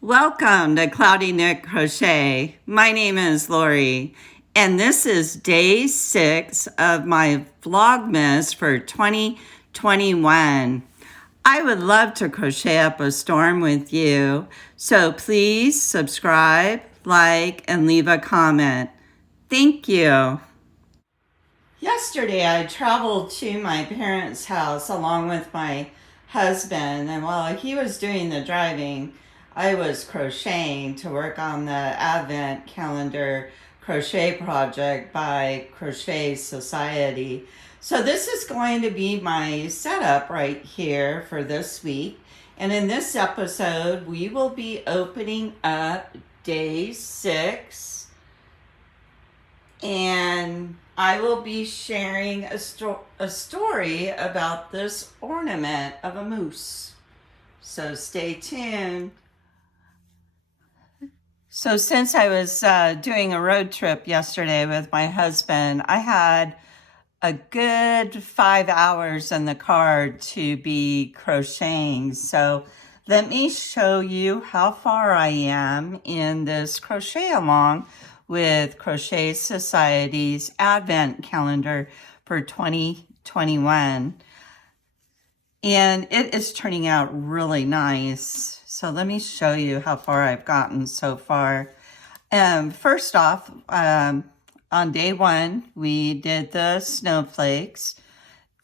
Welcome to Cloudy Knit Crochet. My name is Lori, and this is day 6 of my Vlogmas for 2021. I would love to crochet up a storm with you, so please subscribe, like, and leave a comment. Thank you. Yesterday, I traveled to my parents' house along with my husband, and while he was doing the driving, I was crocheting to work on the Advent Calendar crochet project by Crochet Society. So this is going to be my setup right here for this week. And in this episode, we will be opening up day 6, and I will be sharing a story about this ornament of a moose. So stay tuned. So since I was doing a road trip yesterday with my husband, I had a good 5 hours in the car to be crocheting. So let me show you how far I am in this crochet along with Crochet Society's Advent Calendar for 2021. And it is turning out really nice. So let me show you how far I've gotten so far. First off, on day 1, we did the snowflakes.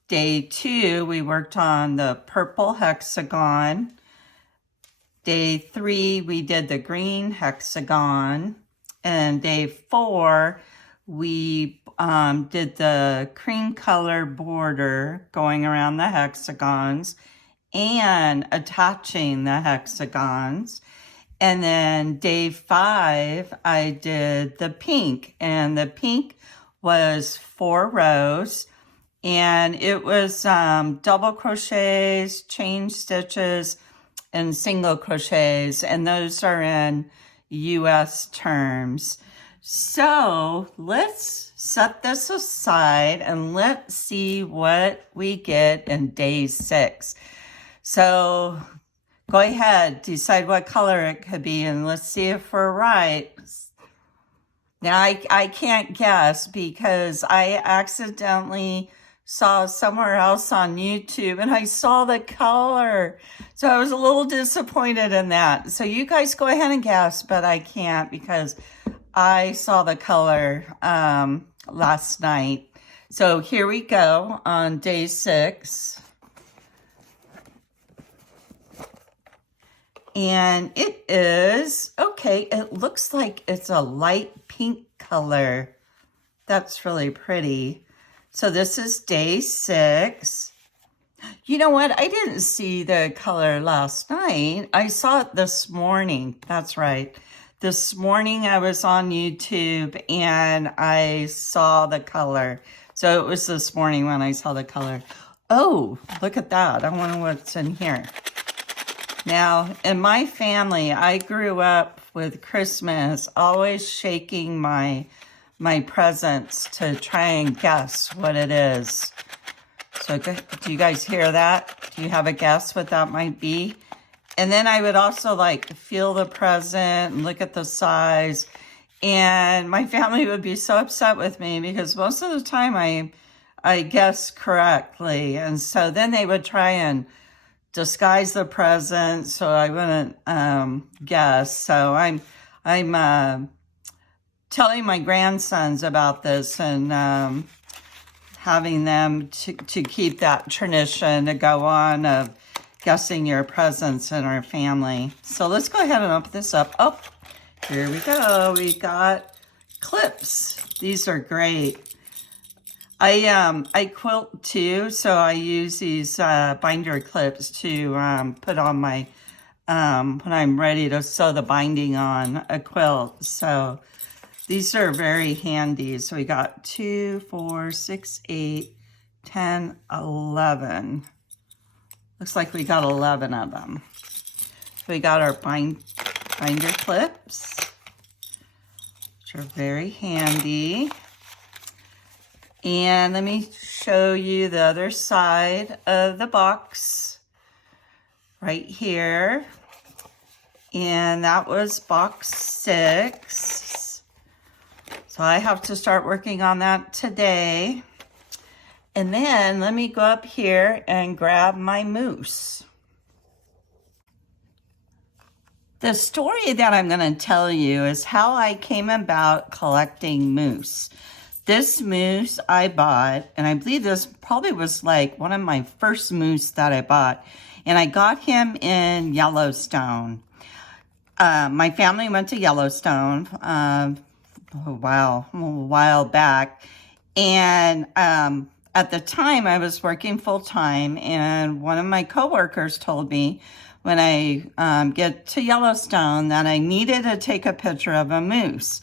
Day 2, we worked on the purple hexagon. Day 3, we did the green hexagon. And day 4, we did the cream color border going around the hexagons and attaching the hexagons. And then day 5, I did the pink, and the pink was 4 rows, and it was double crochets, chain stitches, and single crochets, and those are in US terms. So let's set this aside and let's see what we get in day 6. So go ahead, decide what color it could be, and let's see if we're right. Now, I can't guess because I accidentally saw somewhere else on YouTube and I saw the color. So I was a little disappointed in that. So you guys go ahead and guess, but I can't because I saw the color last night. So here we go on day 6. And it is, okay, it looks like it's a light pink color. That's really pretty. So this is day 6. You know what? I didn't see the color last night. I saw it this morning. That's right. This morning I was on YouTube and I saw the color. So it was this morning when I saw the color. Oh, look at that. I wonder what's in here. Now, in my family, I grew up with Christmas always shaking my presents to try and guess what it is. So do you guys hear that? Do you have a guess what that might be? And then I would also like feel the present and look at the size. And my family would be so upset with me because most of the time I guessed correctly. And so then they would try and disguise the present so I wouldn't guess. So I'm telling my grandsons about this and having them to keep that tradition to go on of guessing your presents in our family. So let's go ahead and open this up. Oh, here we go. We got clips. These are great. I quilt too, so I use these binder clips to put on my when I'm ready to sew the binding on a quilt. So these are very handy. So we got 2, 4, 6, 8, 10, 11. Looks like we got 11 of them. So we got our binder clips, which are very handy. And let me show you the other side of the box right here. And that was box 6. So I have to start working on that today. And then let me go up here and grab my moose. The story that I'm going to tell you is how I came about collecting moose. This moose I bought, and I believe this probably was like one of my first moose that I bought, and I got him in Yellowstone. My family went to Yellowstone a while back, and at the time I was working full time, and one of my coworkers told me when I get to Yellowstone that I needed to take a picture of a moose.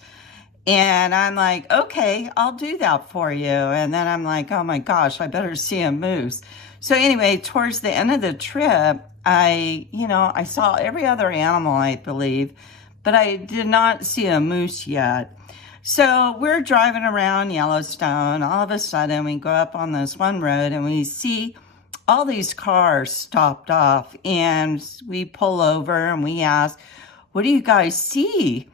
And I'm like, okay, I'll do that for you. And then I'm like, oh my gosh, I better see a moose. So anyway, towards the end of the trip, I saw every other animal, I believe, but I did not see a moose yet. So we're driving around Yellowstone. All of a sudden, we go up on this one road and we see all these cars stopped off, and we pull over and we ask, what do you guys see?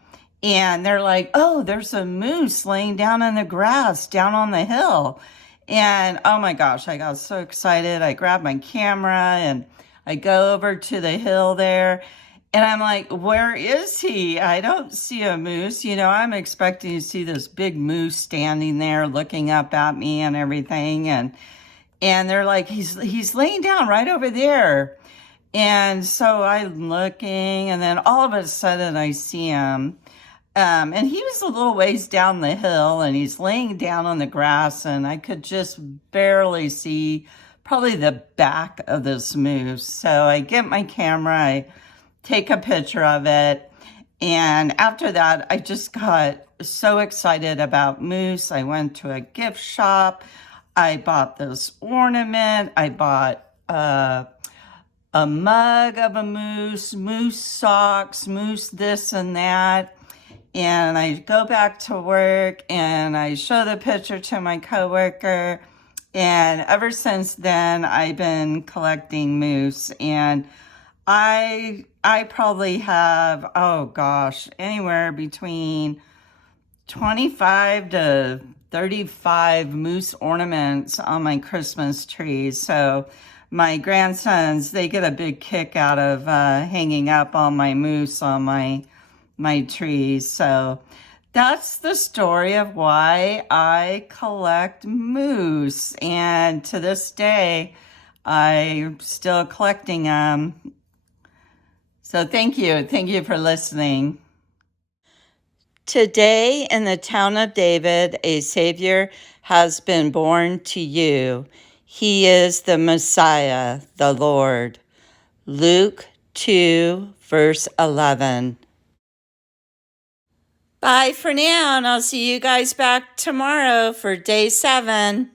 And they're like, oh, there's a moose laying down in the grass down on the hill. And oh my gosh, I got so excited. I grabbed my camera and I go over to the hill there. And I'm like, where is he? I don't see a moose. I'm expecting to see this big moose standing there looking up at me and everything. And they're like, he's laying down right over there. And so I'm looking, and then all of a sudden I see him. And he was a little ways down the hill, and he's laying down on the grass, and I could just barely see probably the back of this moose. So I get my camera, I take a picture of it. And after that, I just got so excited about moose. I went to a gift shop. I bought this ornament. I bought a mug of a moose, moose socks, moose this and that. And I go back to work and I show the picture to my coworker. And ever since then, I've been collecting moose. And I probably have, oh gosh, anywhere between 25 to 35 moose ornaments on my Christmas tree. So my grandsons, they get a big kick out of hanging up all my moose on my trees. So that's the story of why I collect moose. And to this day, I'm still collecting them. So thank you. Thank you for listening. Today in the town of David, a Savior has been born to you. He is the Messiah, the Lord. Luke 2, verse 11. Bye for now, and I'll see you guys back tomorrow for day 7.